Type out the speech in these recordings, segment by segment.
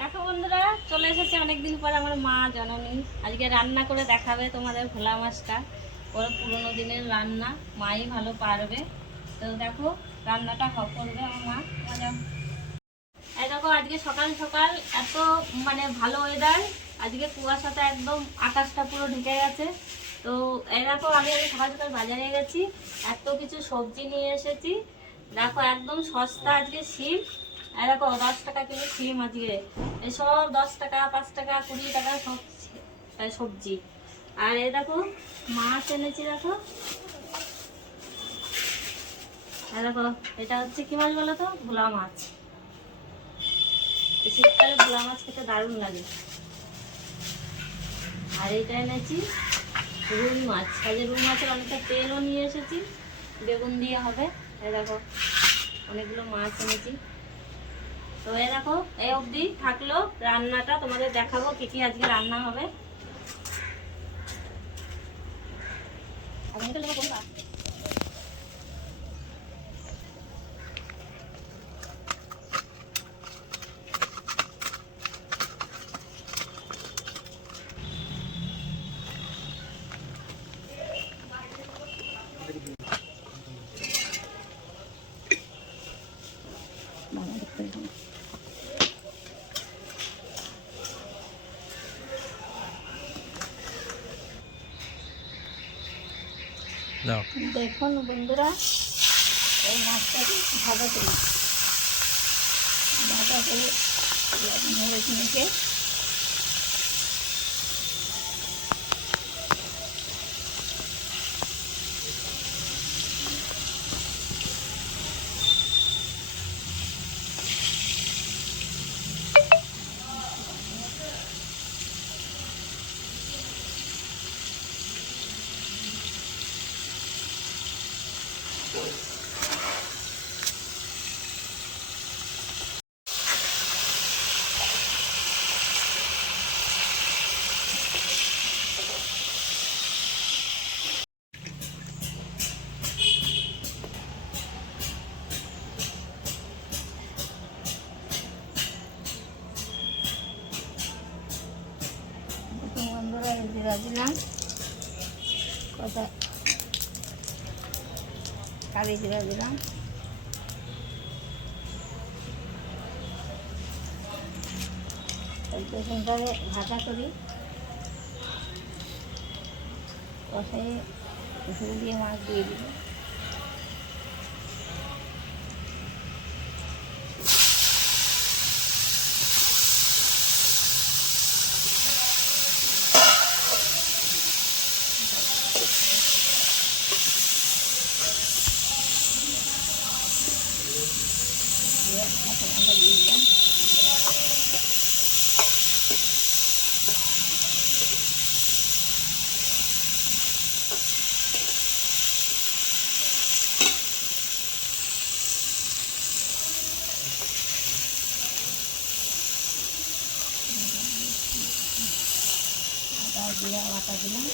দেখো বন্ধুরা, চলে এসেছে অনেকদিন পর আমার মা জননী। আজকে রান্না করে দেখাবে তোমাদের ভোলা মাছটা। ওর পুরোনো দিনের রান্না, মাই ভালো পারবে। তো দেখো রান্নাটা করবে আমার মা। মজা। এই দেখো আজকে সকাল সকাল এত ভালো ওয়েদার। আজকে কুয়াশাতে একদম আকাশটা পুরো ঢেকে গেছে। তো এই দেখো আমি সকাল সকাল বাজারে গেছি, এত কিছু সবজি নিয়ে এসেছি। দেখো একদম সস্তা আজকে শিম। এই দেখো 10 টাকা কিলো শিম আজকে। এসব 10 টাকা, 5 টাকা, 20 টাকা সব সবজি। আর এই দেখো মাছ এনেছি। দেখো এই দেখো, এটা হচ্ছে কি মাছ বলো তো? ভোলা মাছ। শীতকালে ভোলা মাছ খেতে দারুণ লাগে। আর এইটা এনেছি রুই মাছ। আজকে রুই মাছের অনেকটা তেলও নিয়ে এসেছি, বেগুন দিয়ে হবে। এই দেখো অনেকগুলো মাছ এনেছি। তো এই দেখো এই অবধি থাকলো রান্নাটা, তোমাদের দেখাবো কি কি আজকে রান্না হবে। দেখুন বন্ধুরা, এই মাছটা ভাজা করি, ভাজা করে মরিচ মেখে বন্ধুরা জিরা দিলাম, কটা কালি জিরা দিলাম। পেছনটারে ভাজা করি, কষাই ঝুল দিয়ে মাছ দিয়ে দিব। দিয়ে দিলাম। জিরা বাটা দিলাম।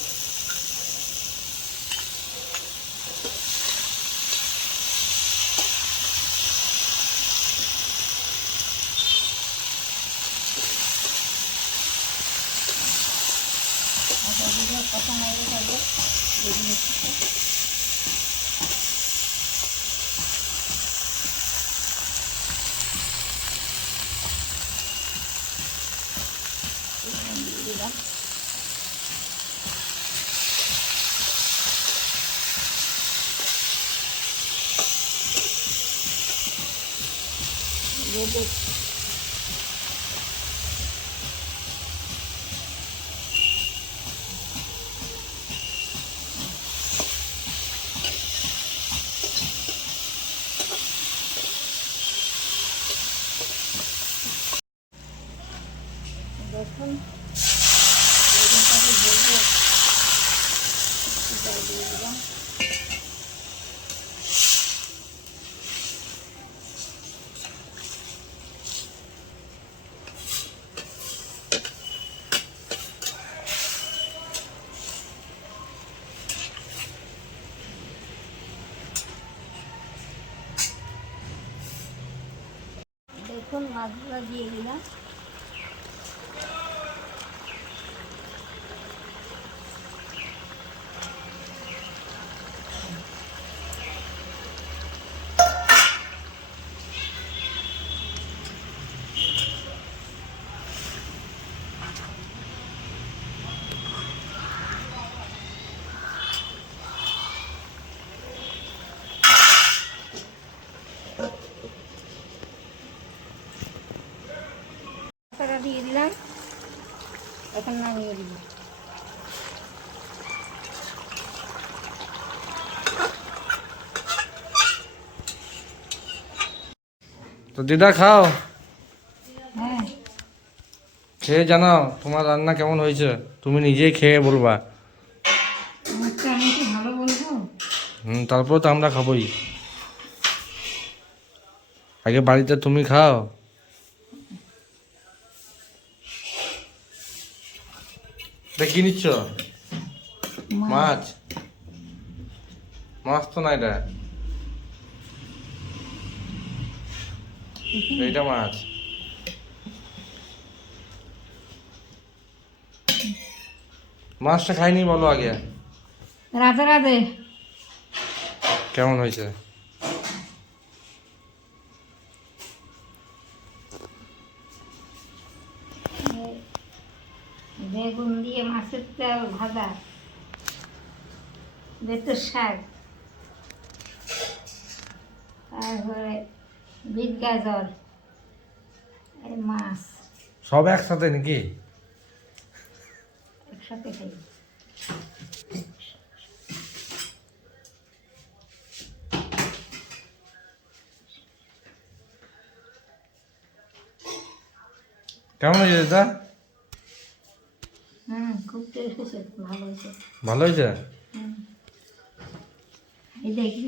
কথা নাড়িয়ে থাকবে বেগুনের সাথে। দিয়ে দিলাম। দেখুন বেগুনটাকে ভেজে দিয়ে দিলাম। দেখুন মাছগুলো দিয়ে দিলাম। মশলাটা দিয়ে দিলাম, এখন নামিয়ে দিব। তো দিদা খাও, হ্যাঁ, খেয়ে জানাও তোমার রান্না কেমন হয়েছে, তুমি নিজেই খেয়ে বলবা। আমারটা আমি কি ভালো বলবো? তারপর তো আমরা খাবোই। আগে বাড়িতে তুমি খাও। এটা কি নিচ্ছ? মাছ? মাছ তো না এটা, এইটা মাছ। মাছটা খাইনি বলো আগে, রাধে রাধে। কেমন হয়েছে? বেগুন দিয়ে মাছের তেল ভাজা, বেতের শাক, তারপরে বিট গাজর, এই মাছ সব একসাথে নাকি? একসাথে খাই। কেমন হয়েছে দিদা? খুব টেস্ট হয়েছে, ভালো হয়েছে। ভালো হয়েছে। এই দেখি